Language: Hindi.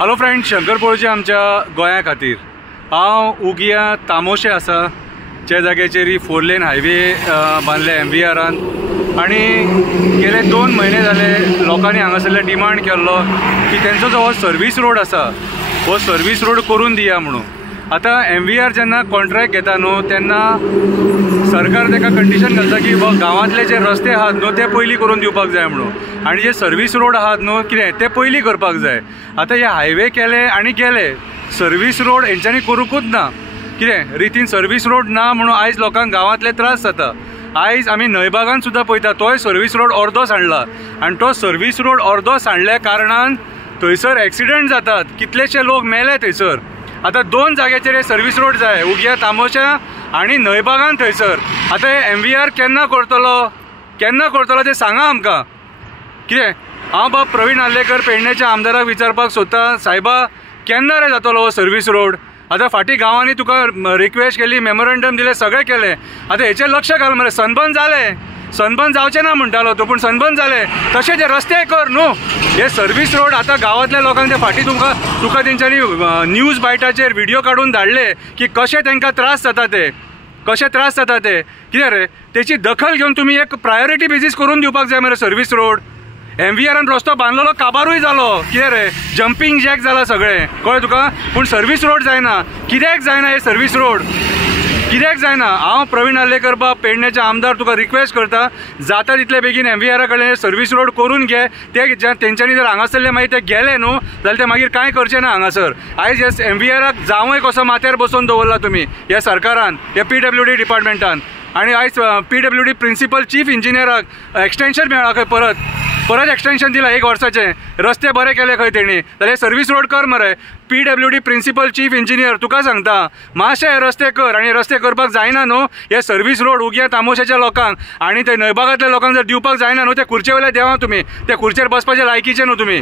हॅलो फ्रेंड, शंकर पळोवचे आमच्या गोंया खातीर हांव उगिया तामोशे आसा जे जाग्याचेर 4 लेन हायवे बांदले MVRन आनी गेले 2 म्हयने जाले लोकांनी हांगासरले डिमांड केल्लो की तेंचो जो हो सर्वीस रोड आसा हो सर्वीस रोड करून दिया म्हणून। आता MVR जेन्ना कॉन्ट्रॅक्ट घेता न्हू तेन्ना सरकार तेका कंडिशन घालता की गांवांतले जे रस्ते आहात न्हू ते पयलीं करून दिवपाक जाय म्हणून, आनी जे सर्वीस रोड आहात न्हू कितें ते पयलीं करपाक जाय। आता हे हायवे केले आनी गेले, सर्वीस रोड हेंच्यांनी करूंकूच ना। कितें रितीन सर्वीस रोड ना म्हणून आयज लोकांक गांवांतले त्रास जाता। आयज आमी नयबागान सुद्दां पळयता तोय सर्वीस रोड अर्दो सांडला, आनी तो सर्वीस रोड अर्दो सांडल्या कारणान थंयसर एक्सिडंट जातात, कितलेशे लोक मेले थंयसर। आता 2 जाग्याचेर सर्वीस रोड जाय, उगिया तामोशा आनी नयबागान थंयसर। आता हे MVR केन्ना करतलो ते सांगा आमकां। कितें हांव बाब प्रवीण आल्लेकर पेडणेच्या आमदाराक विचारपाक सोदता, सायबा केन्ना रे जातलो हो सर्वीस रोड? आता फाटीं गांवांनी तुका रिक्वेस्ट केली, मेमोरंडम दिले, सगळें केलें, आता हेचेर लक्ष घाल मरे। सनबर्न जालें, सनबर्न जावचें ना म्हणटालो तो, पूण सनबर्न जालें तशें ते रस्ते कर न्हू। हे सर्वीस रोड आता गांवांतल्या लोकांक ते फाटीं तुका तेंच्यांनी न्यूज बायटाचेर व्हिडिओ काडून धाडले की कशें तांकां त्रास जाता ते, कशें त्रास जाता ते। कितें रे तेची दखल घेवन तुमी एक प्रायोरिटी बेजीस करून दिवपाक जाय मरे सर्वीस रोड। MVRन रस्तो बांदलेलो काबारूय जालो, कितें रे जंपिंग जॅक जाला सगळें, कळ्ळें तुका, पूण सर्वीस रोड जायना। कित्याक जायना हे सर्वीस रोड, कित्याक जायना? हांव प्रवीण आल्लेकर बाब पेडणेचे आमदार तुका रिक्वेस्ट करता, जाता तितले बेगीन MVR कडल्यान सर्वीस रोड करून घे। ते तेंच्यांनी जर हांगासरले मागीर ते गेले न्हू जाल्यार ते मागीर कांय करचे ना हांगासर। आयज हे MVRक जावंय कसो माथ्यार बसोवन दवरला तुमी ह्या सरकारान, ह्या PWD डिपार्टमेंटान। आनी आयज PWD प्रिंसिपल चीफ इंजिनियराक एक्सटेंशन मेळ्ळा खंय, परत एक्सटेंशन दिला 1 वर्साचें, रस्ते बरे केले खंय तेणी, जाल्यार सर्वीस रोड कर मरे। PWD प्रिंसिपल चीफ इंजिनियर तुका सांगता मातशे हे रस्ते कर, आनी रस्ते करपाक जायना न्हू हे सर्वीस रोड उगिया तामोशाच्या लोकांक आनी ते नयबागांतल्या लोकांक जर दिवपाक जायना न्हू ते खुर्चे वयल्यार देवा तुमी, ते खुर्चेर बसपाचे लायकीचे न्हू तुमी।